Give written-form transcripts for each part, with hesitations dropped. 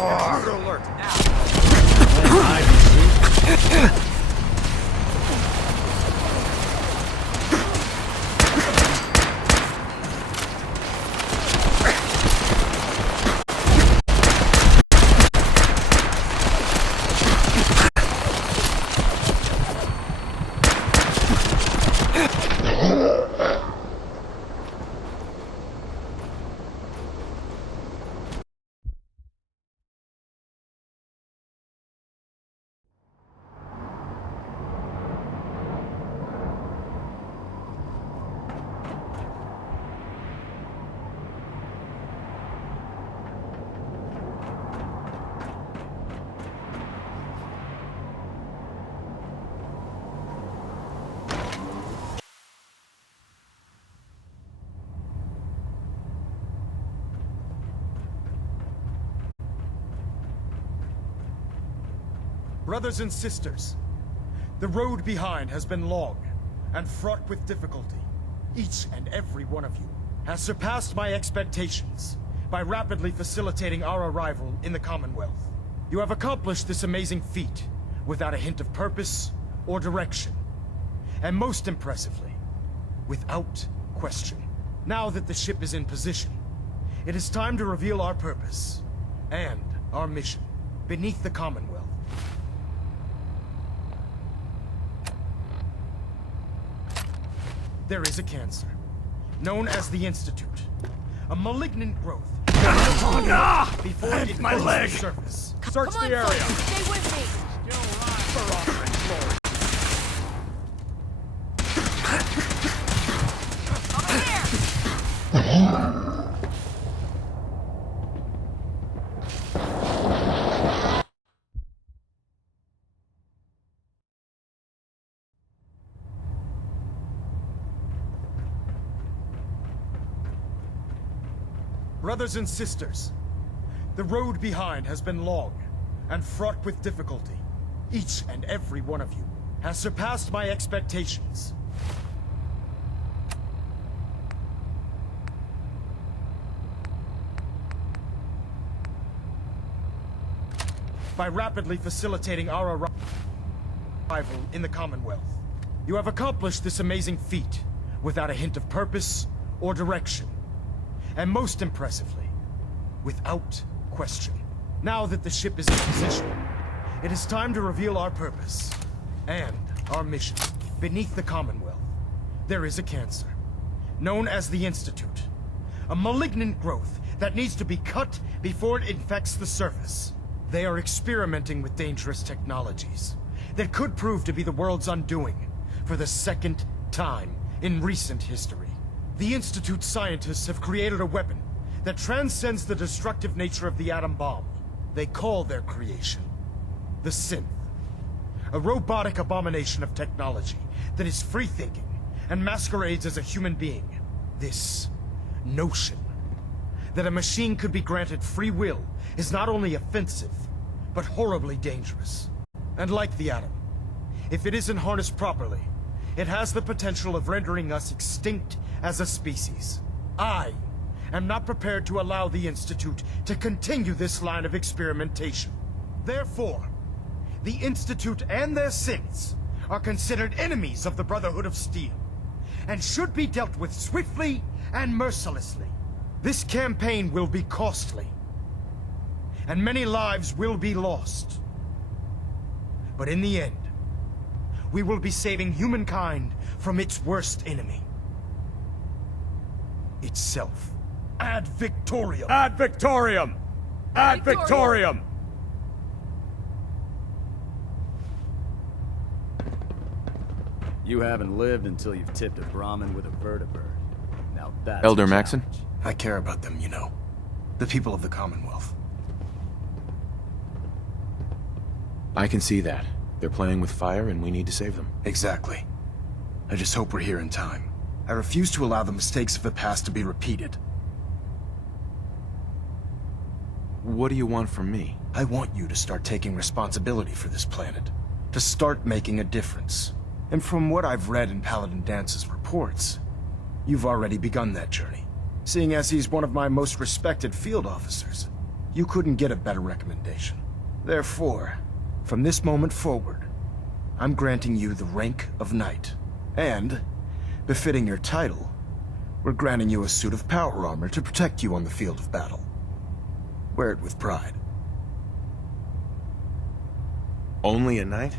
Alert now. Brothers and sisters, the road behind has been long and fraught with difficulty. Each and every one of you has surpassed my expectations by rapidly facilitating our arrival in the Commonwealth. You have accomplished this amazing feat without a hint of purpose or direction, and most impressively, without question. Now that the ship is in position, it is time to reveal our purpose and our mission beneath the Commonwealth. There is a cancer, known as the Institute, a malignant growth before it my reaches leg. the surface. Search the area. Stay with me. Brothers and sisters, the road behind has been long and fraught with difficulty. Each and every one of you has surpassed my expectations. By rapidly facilitating our arrival in the Commonwealth. You have accomplished this amazing feat without a hint of purpose or direction. And most impressively, without question. Now that the ship is in position, it is time to reveal our purpose and our mission. Beneath the Commonwealth, there is a cancer, known as the Institute, a malignant growth that needs to be cut before it infects the surface. They are experimenting with dangerous technologies that could prove to be the world's undoing for the second time in recent history. The Institute scientists have created a weapon that transcends the destructive nature of the atom bomb. They call their creation the synth, a robotic abomination of technology that is free-thinking and masquerades as a human being. This notion that a machine could be granted free will is not only offensive, but horribly dangerous. And like the atom, if it isn't harnessed properly, it has the potential of rendering us extinct as a species. I am not prepared to allow the Institute to continue this line of experimentation. Therefore, the Institute and their synths are considered enemies of the Brotherhood of Steel, and should be dealt with swiftly and mercilessly. This campaign will be costly, and many lives will be lost. But in the end, we will be saving humankind from its worst enemy. Itself. Ad Victoriam! Ad Victoriam! Ad Victoriam! You haven't lived until you've tipped a Brahmin with a vertibird. Now that's Elder a Maxon? challenge. I care about them, you know. The people of the Commonwealth. I can see that. They're playing with fire and we need to save them. Exactly. I just hope we're here in time. I refuse to allow the mistakes of the past to be repeated. What do you want from me? I want you to start taking responsibility for this planet. To start making a difference. And from what I've read in Paladin Dance's reports, you've already begun that journey. Seeing as he's one of my most respected field officers. You couldn't get a better recommendation. Therefore, from this moment forward, I'm granting you the rank of Knight. And, befitting your title, we're granting you a suit of power armor to protect you on the field of battle. Wear it with pride. Only a knight?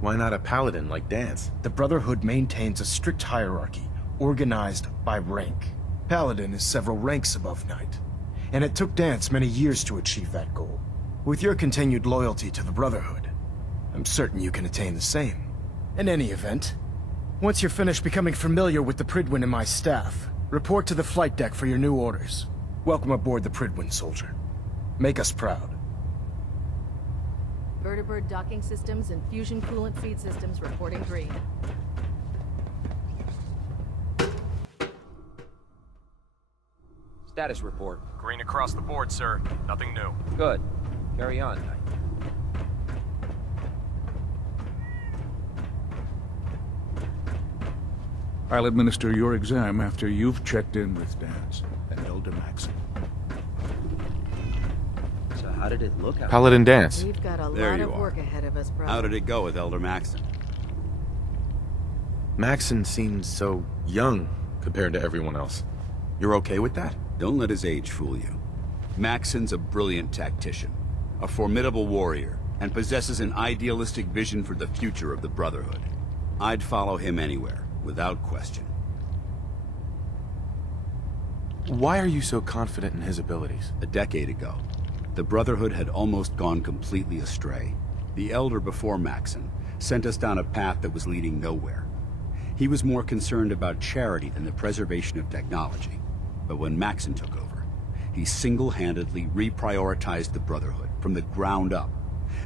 Why not a paladin like Dance? The Brotherhood maintains a strict hierarchy, organized by rank. Paladin is several ranks above Knight, and it took Dance many years to achieve that goal. With your continued loyalty to the Brotherhood, I'm certain you can attain the same. In any event, once you're finished becoming familiar with the Pridwin and my staff, report to the flight deck for your new orders. Welcome aboard the Pridwin, soldier. Make us proud. Vertibird docking systems and fusion coolant feed systems reporting green. Status report. Green across the board, sir. Nothing new. Good. Carry on, Knight. I'll administer your exam after you've checked in with Dance and Elder Maxon. So how did it look out? Paladin Dance. We've got a There lot you of are. work ahead of us, brother. How did it go with Elder Maxon? Maxon seems so young compared to everyone else. You're okay with that? Don't let his age fool you. Maxon's a brilliant tactician, a formidable warrior, and possesses an idealistic vision for the future of the Brotherhood. I'd follow him anywhere, without question. Why are you so confident in his abilities? A decade ago, the Brotherhood had almost gone completely astray. The Elder before Maxon sent us down a path that was leading nowhere. He was more concerned about charity than the preservation of technology. But when Maxon took over, he single-handedly reprioritized the Brotherhood from the ground up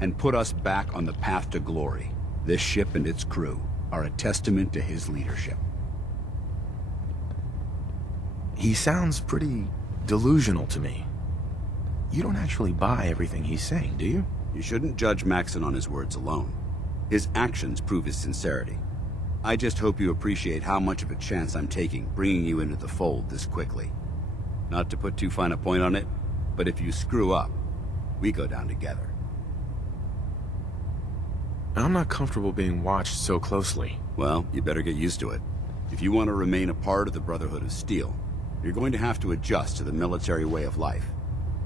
and put us back on the path to glory. This ship and its crew are a testament to his leadership. He sounds pretty delusional to me. You don't actually buy everything he's saying, do you? You shouldn't judge Maxon on his words alone. His actions prove his sincerity. I just hope you appreciate how much of a chance I'm taking bringing you into the fold this quickly. Not to put too fine a point on it, but if you screw up, we go down together. I'm not comfortable being watched so closely. Well, you better get used to it. If you want to remain a part of the Brotherhood of Steel, you're going to have to adjust to the military way of life.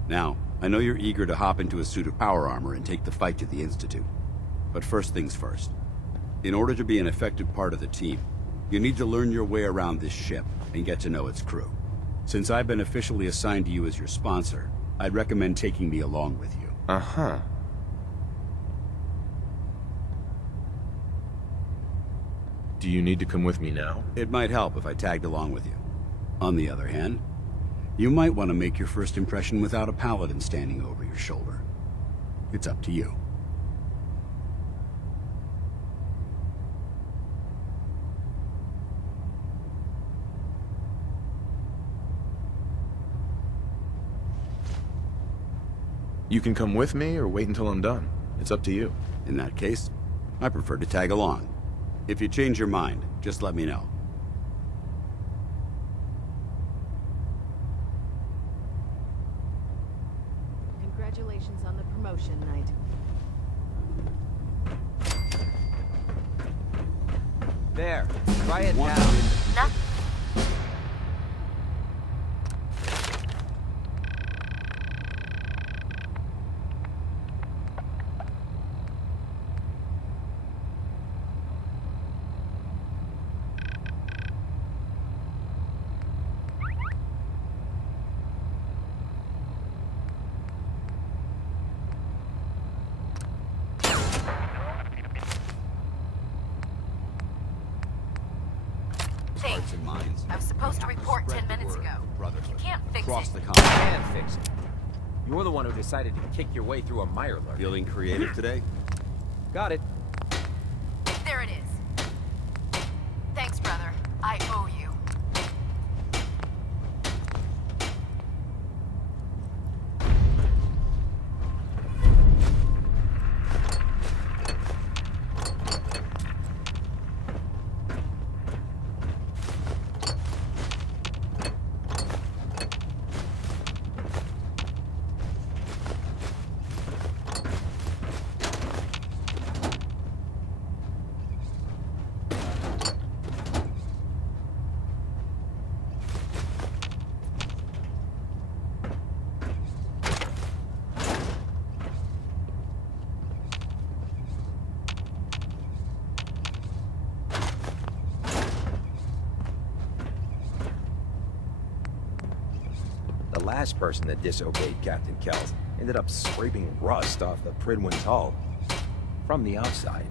Now, I know you're eager to hop into a suit of power armor and take the fight to the Institute. But first things first. In order to be an effective part of the team, you need to learn your way around this ship and get to know its crew. Since I've been officially assigned to you as your sponsor, I'd recommend taking me along with you. Uh-huh. Do you need to come with me now? It might help if I tagged along with you. On the other hand, you might want to make your first impression without a paladin standing over your shoulder. It's up to you. You can come with me or wait until I'm done. It's up to you. In that case, I prefer to tag along. If you change your mind, just let me know. Congratulations on the promotion, Knight. There. Try it One now. Nothing. Hearts and minds. I was supposed to report 10 minutes ago. Brotherhood. You can't fix Across it. the You continent. can fix it. You're the one who decided to kick your way through a mire lurk. Feeling creative today? Got it. There it is. Thanks, brother. I owe you. last person that disobeyed Captain Kells ended up scraping rust off the Pridwin's hull from the outside.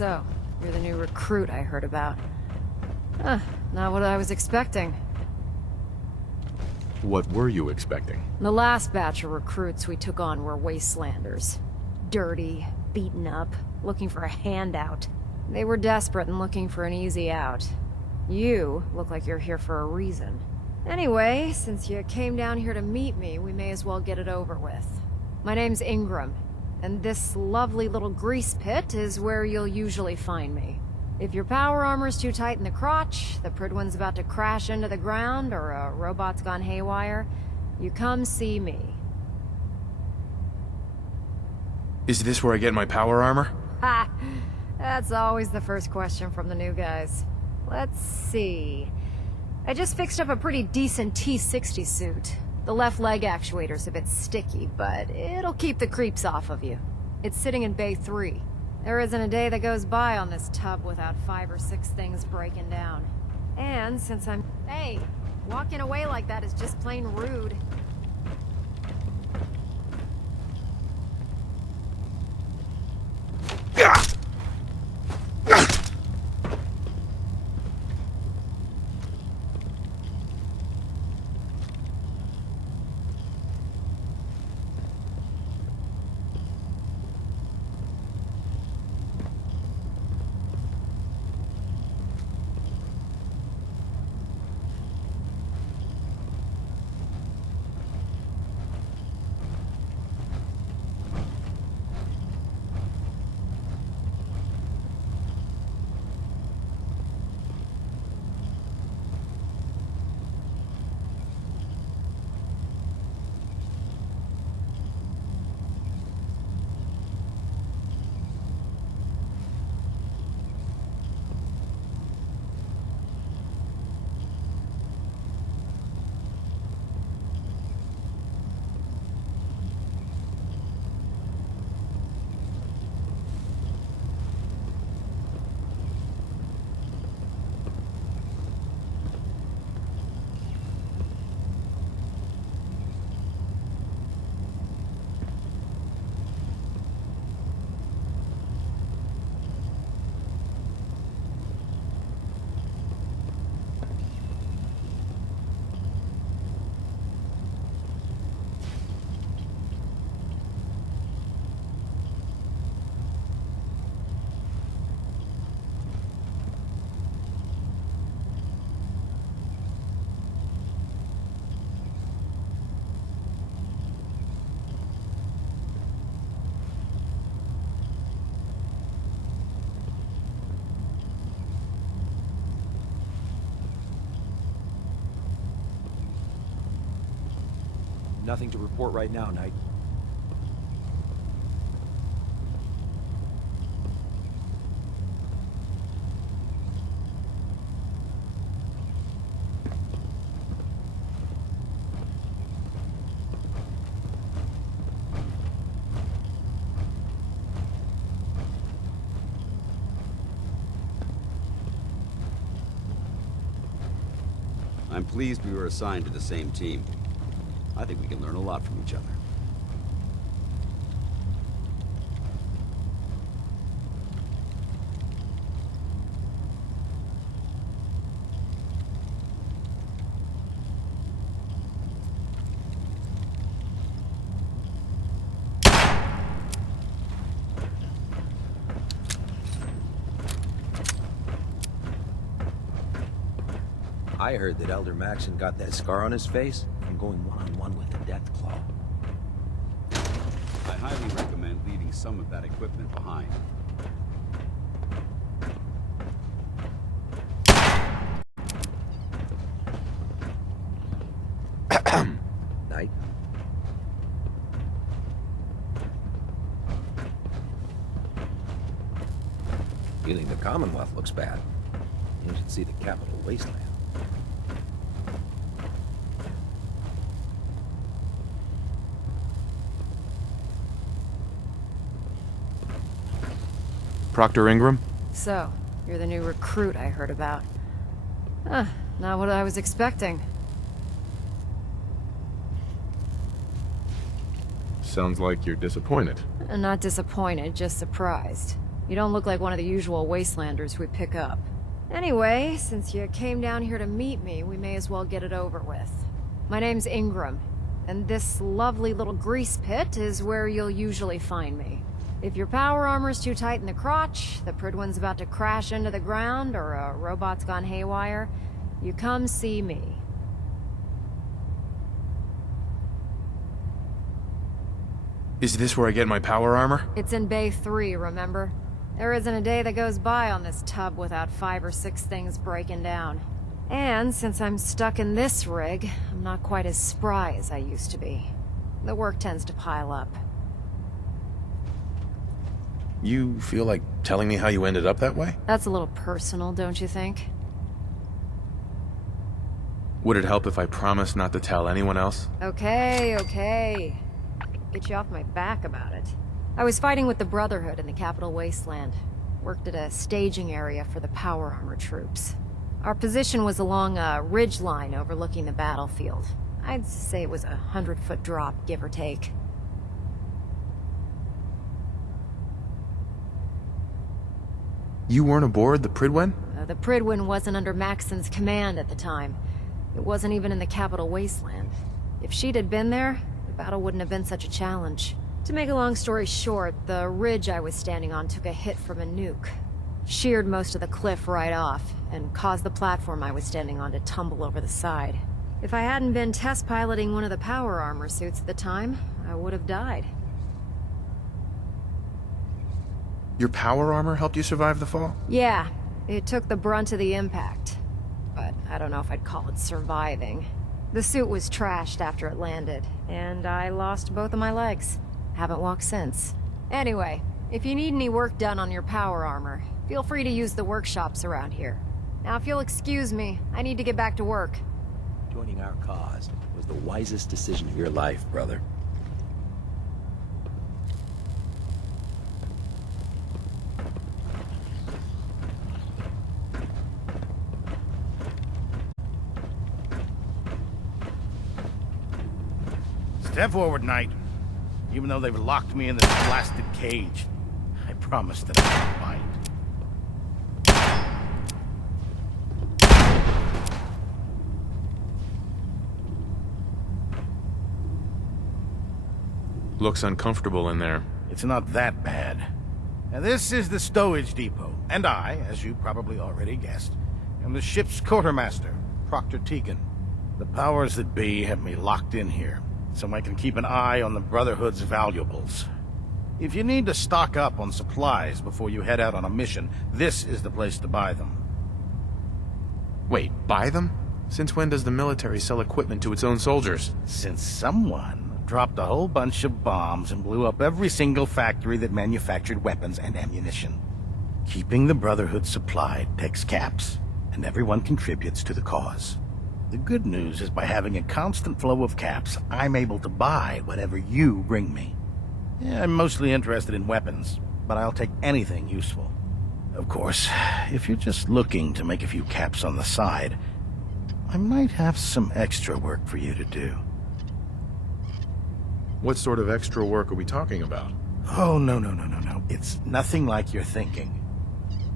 So, you're the new recruit I heard about. Huh, not what I was expecting. What were you expecting? The last batch of recruits we took on were wastelanders. Dirty, beaten up, looking for a handout. They were desperate and looking for an easy out. You look like you're here for a reason. Anyway, since you came down here to meet me, we may as well get it over with. My name's Ingram, and this lovely little grease pit is where you'll usually find me. If your power armor's too tight in the crotch, the Pridwin's about to crash into the ground, or a robot's gone haywire, you come see me. Is this where I get my power armor? Ha! That's always the first question from the new guys. Let's see. I just fixed up a pretty decent T-60 suit. The left leg actuator's a bit sticky, but it'll keep the creeps off of you. It's sitting in Bay 3. There isn't a day that goes by on this tub without 5 or 6 things breaking down. And since I'm... Hey, walking away like that is just plain rude. Nothing to report right now, Knight. I'm pleased we were assigned to the same team. I think we can learn a lot from each other. I heard that Elder Maxon got that scar on his face from going one-on-one with the Deathclaw. I highly recommend leaving some of that equipment behind. Knight? Feeling the Commonwealth looks bad. You should see the capital wasteland. Proctor Ingram? So, you're the new recruit I heard about. Not what I was expecting. Sounds like you're disappointed. Not disappointed, just surprised. You don't look like one of the usual wastelanders we pick up. Anyway, since you came down here to meet me, we may as well get it over with. My name's Ingram, and this lovely little grease pit is where you'll usually find me. If your power armor's too tight in the crotch, the Pridwen's about to crash into the ground, or a robot's gone haywire, you come see me. Is this where I get my power armor? It's in Bay 3, remember? There isn't a day that goes by on this tub without 5 or 6 things breaking down. And since I'm stuck in this rig, I'm not quite as spry as I used to be. The work tends to pile up. You feel like telling me how you ended up that way? That's a little personal, don't you think? Would it help if I promised not to tell anyone else? Okay. Get you off my back about it. I was fighting with the Brotherhood in the Capital Wasteland. Worked at a staging area for the power armor troops. Our position was along a ridge line overlooking the battlefield. I'd say it was a 100-foot drop, give or take. You weren't aboard the Pridwen? The Pridwen wasn't under Maxon's command at the time. It wasn't even in the Capital Wasteland. If she'd had been there, the battle wouldn't have been such a challenge. To make a long story short, the ridge I was standing on took a hit from a nuke. Sheared most of the cliff right off, and caused the platform I was standing on to tumble over the side. If I hadn't been test piloting one of the power armor suits at the time, I would have died. Your power armor helped you survive the fall? Yeah, it took the brunt of the impact. But I don't know if I'd call it surviving. The suit was trashed after it landed, and I lost both of my legs. Haven't walked since. Anyway, if you need any work done on your power armor, feel free to use the workshops around here. Now if you'll excuse me, I need to get back to work. Joining our cause was the wisest decision of your life, brother. Step forward, Knight. Even though they've locked me in this blasted cage, I promise that I won't bite. Looks uncomfortable in there. It's not that bad. Now, this is the stowage depot, and I, as you probably already guessed, am the ship's quartermaster, Proctor Tegan. The powers that be have me locked in here, so I can keep an eye on the Brotherhood's valuables. If you need to stock up on supplies before you head out on a mission, this is the place to buy them. Wait, buy them? Since when does the military sell equipment to its own soldiers? Since someone dropped a whole bunch of bombs and blew up every single factory that manufactured weapons and ammunition. Keeping the Brotherhood supplied takes caps, and everyone contributes to the cause. The good news is by having a constant flow of caps, I'm able to buy whatever you bring me. Yeah, I'm mostly interested in weapons, but I'll take anything useful. Of course, if you're just looking to make a few caps on the side, I might have some extra work for you to do. What sort of extra work are we talking about? Oh, no. It's nothing like you're thinking.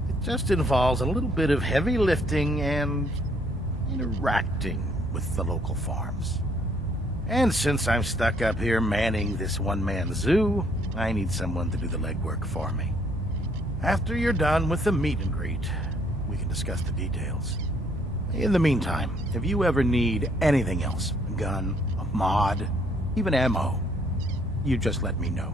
It just involves a little bit of heavy lifting and interacting with the local farms. And since I'm stuck up here manning this one-man zoo, I need someone to do the legwork for me. After you're done with the meet and greet, we can discuss the details. In the meantime, if you ever need anything else, a gun, a mod, even ammo, you just let me know.